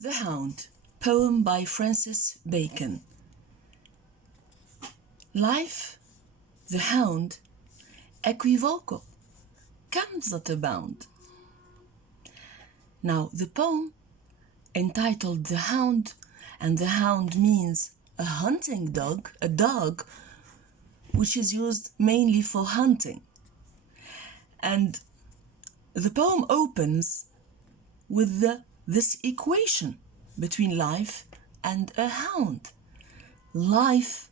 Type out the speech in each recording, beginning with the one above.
The Hound, poem by Francis Bacon. Life, the hound, equivocal, comes at a bound. Now, the poem, entitled The Hound, and the hound means a hunting dog, a dog which is used mainly for hunting. And the poem opens with this equation between life and a hound. Life,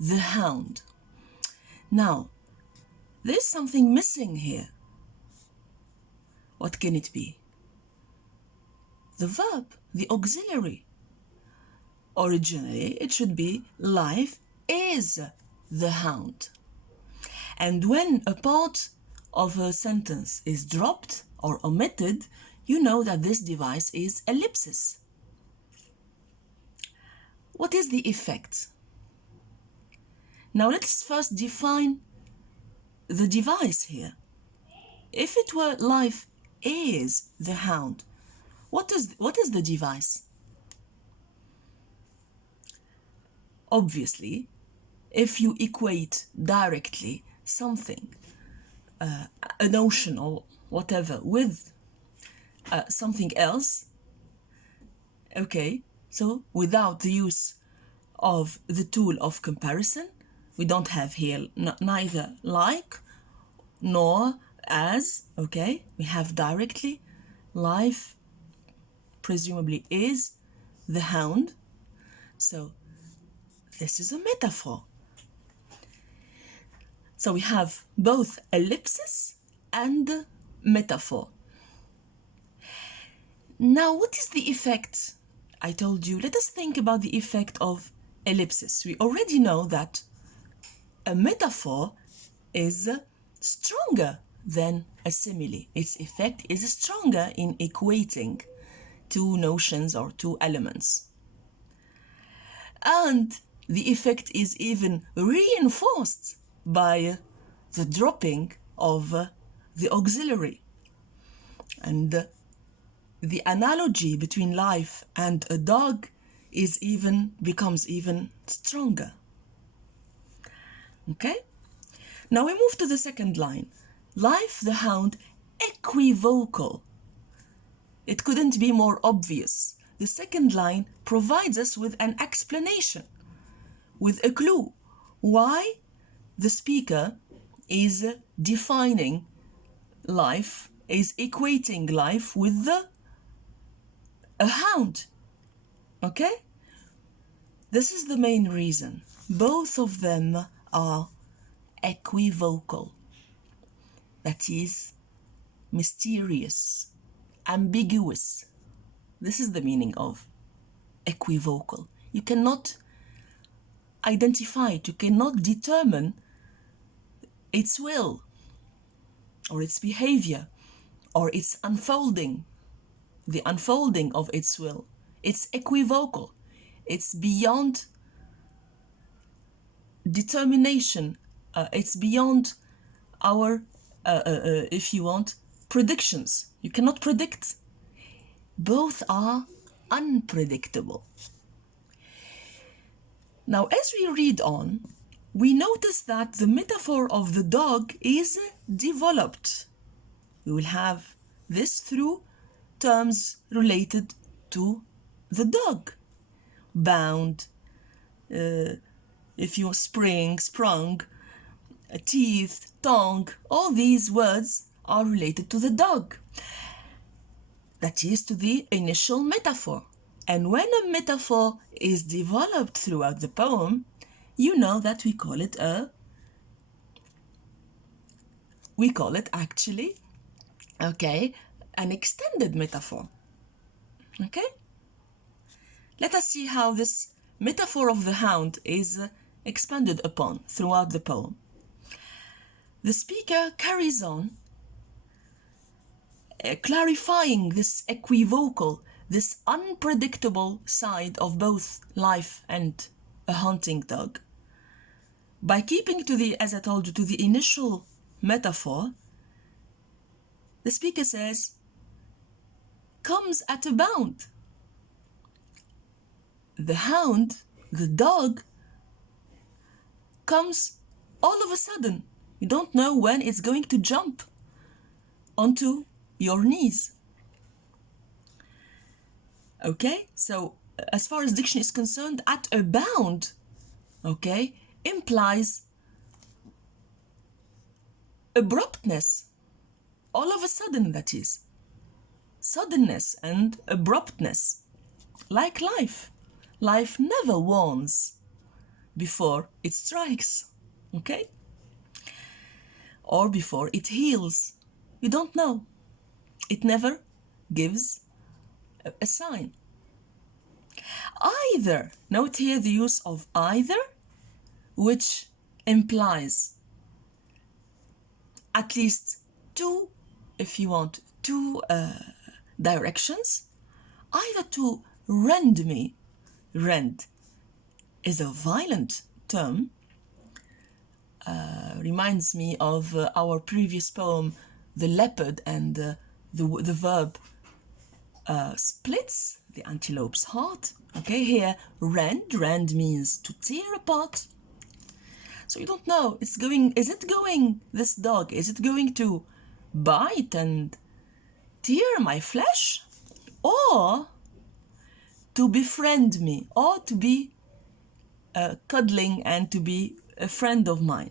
the hound. Now, there's something missing here. What can it be? The verb, the auxiliary. Originally, it should be life is the hound. And when a part of a sentence is dropped or omitted, you know that this device is ellipsis. What is the effect? Now let's first define the device here. If it were life is the hound, what is the device? Obviously, if you equate directly something, a notion or whatever, with something else, okay, so without the use of the tool of comparison, we don't have here neither like nor as, okay? We have directly life, presumably is the hound. So this is a metaphor. So we have both ellipsis and metaphor. Now, what is the effect? I told you, let us think about the effect of ellipsis. We already know that a metaphor is stronger than a simile. Its effect is stronger in equating two notions or two elements. And the effect is even reinforced by the dropping of the auxiliary. And the analogy between life and a dog becomes even stronger. Okay? Now we move to the second line. Life, the hound, equivocal. It couldn't be more obvious. The second line provides us with an explanation, with a clue why the speaker is defining life, is equating life with a hound. Okay? This is the main reason. Both of them are equivocal. That is, mysterious, ambiguous. This is the meaning of equivocal. You cannot identify it, you cannot determine its will or its behavior or its unfolding, the unfolding of its will. It's equivocal. It's beyond determination. It's beyond our, if you want, predictions. You cannot predict. Both are unpredictable. Now, as we read on, we notice that the metaphor of the dog is developed. We will have this through terms related to the dog. Bound, if you sprung, teeth, tongue, all these words are related to the dog. That is to the initial metaphor. And when a metaphor is developed throughout the poem, you know that we call it actually, okay, an extended metaphor. Okay? Let us see how this metaphor of the hound is expanded upon throughout the poem. The speaker carries on clarifying this equivocal, this unpredictable side of both life and a hunting dog. By keeping to the, as I told you, to the initial metaphor, the speaker says, comes at a bound. the hound, the dog, comes all of a sudden. You don't know when it's going to jump onto your knees. Okay, so as far as diction is concerned, at a bound, okay, implies abruptness. All of a sudden, that is. Suddenness and abruptness. Like life. Life never warns before it strikes, okay? Or before it heals. You don't know. It never gives a sign. Either, note here the use of either, which implies at least two, if you want, two directions. Either to rend me. Rend is a violent term. Reminds me of our previous poem, The Leopard, and the verb splits the antelope's heart. Okay, here rend. Rend means to tear apart. So you don't know. Is it going, this dog, is it going to bite and tear my flesh? Or to befriend me, or to be cuddling and to be a friend of mine?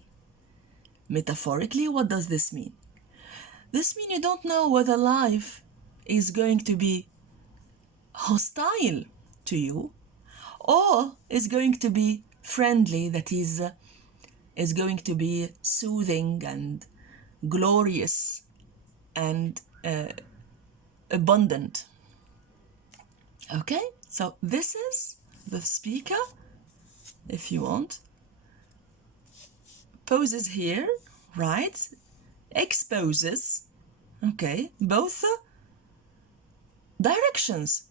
Metaphorically, what does this mean? This means you don't know whether life is going to be hostile to you or is going to be friendly, that is going to be soothing and glorious and abundant. Okay, so this is the speaker, if you want, poses here, right? Exposes, okay, both directions,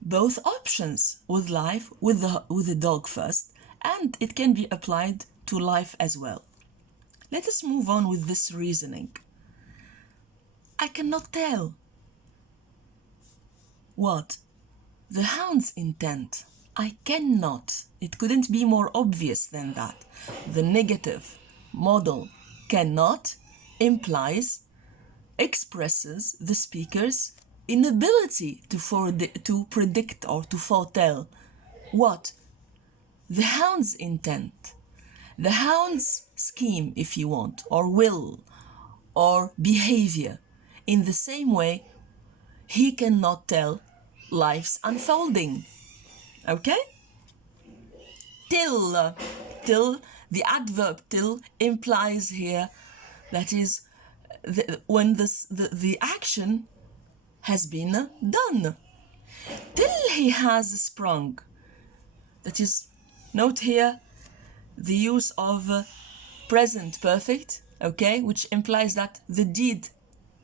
both options with life, with the dog first, and it can be applied to life as well. Let us move on with this reasoning. I cannot tell. What? The hound's intent. I cannot. It couldn't be more obvious than that. The negative model cannot implies, expresses the speaker's inability to predict or to foretell what? The hound's intent. The hound's scheme, if you want, or will, or behavior. In the same way, he cannot tell life's unfolding. Okay? Till, the adverb till implies here, that is, when the action has been done. Till he has sprung. That is, note here the use of present perfect, okay, which implies that the deed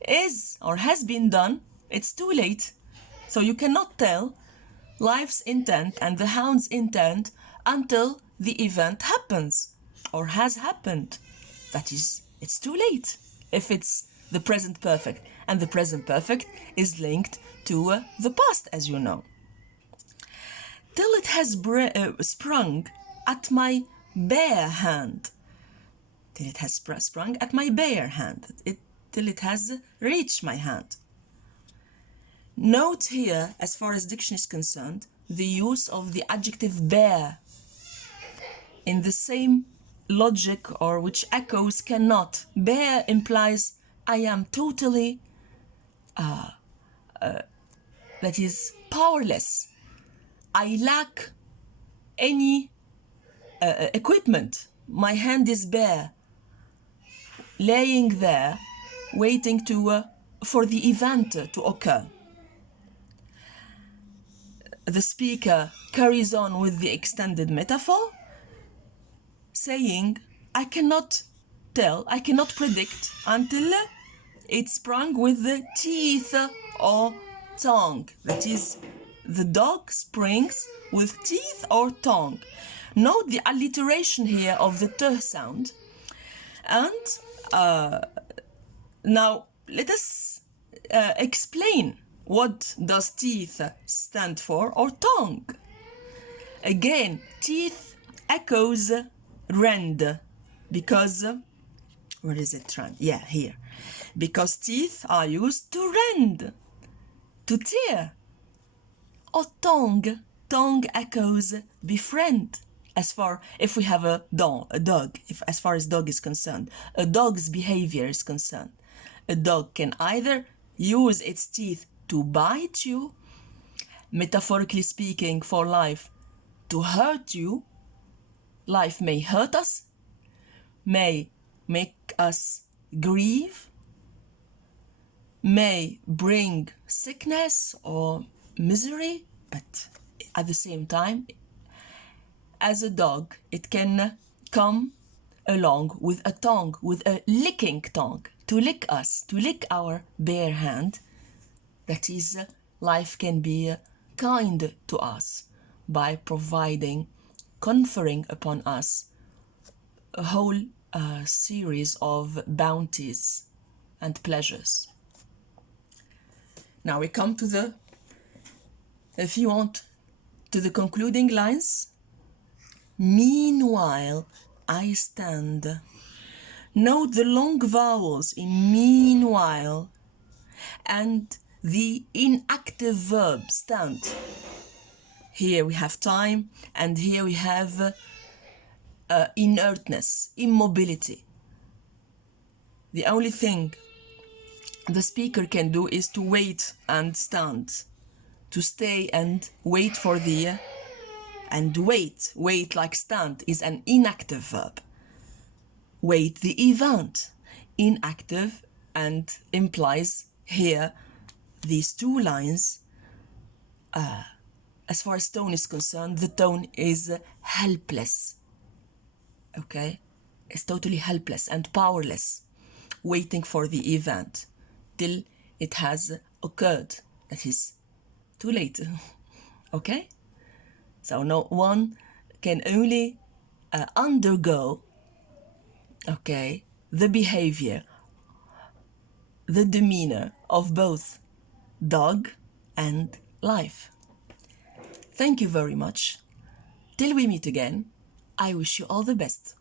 is or has been done. It's too late. So you cannot tell life's intent and the hound's intent until the event happens or has happened. That is, it's too late if it's the present perfect, and the present perfect is linked to the past, as you know. Till it has sprung at my bare hand. Till it has sprung at my bare hand. Till it has reached my hand. Note here, as far as diction is concerned, the use of the adjective bare in the same logic, or which echoes cannot. Bare implies I am totally, that is, powerless. I lack any equipment. My hand is bare, laying there, waiting for the event to occur. The speaker carries on with the extended metaphor, saying, I cannot tell, I cannot predict until it sprung with the teeth or tongue. That is, the dog springs with teeth or tongue. Note the alliteration here of the t sound. And now let us explain, what does teeth stand for, or tongue? Again, teeth echoes rend because, where is it rend? Yeah, here. Because teeth are used to rend, to tear. Or tongue echoes befriend. As far if we have a dog, if as far as dog is concerned, a dog's behavior is concerned, a dog can either use its teeth to bite you, metaphorically speaking, for life, to hurt you. Life may hurt us, may make us grieve, may bring sickness or misery, but at the same time, as a dog, it can come along with a tongue, with a licking tongue, to lick us, to lick our bare hand. That is, life can be kind to us by providing, conferring upon us a whole series of bounties and pleasures. Now we come to the, if you want, to the concluding lines. Meanwhile, I stand. Note the long vowels in meanwhile and the inactive verb stand. Here we have time, and here we have inertness, immobility. The only thing the speaker can do is to wait and stand, to stay and wait for the, and wait like stand is an inactive verb. Wait the event, inactive, and implies here these two lines. As far as tone is concerned, the tone is helpless. Okay? It's totally helpless and powerless, waiting for the event till it has occurred. That is too late. Okay? So no one can only undergo, okay, the behavior, the demeanor of both dog and life. Thank you very much. Till we meet again, I wish you all the best.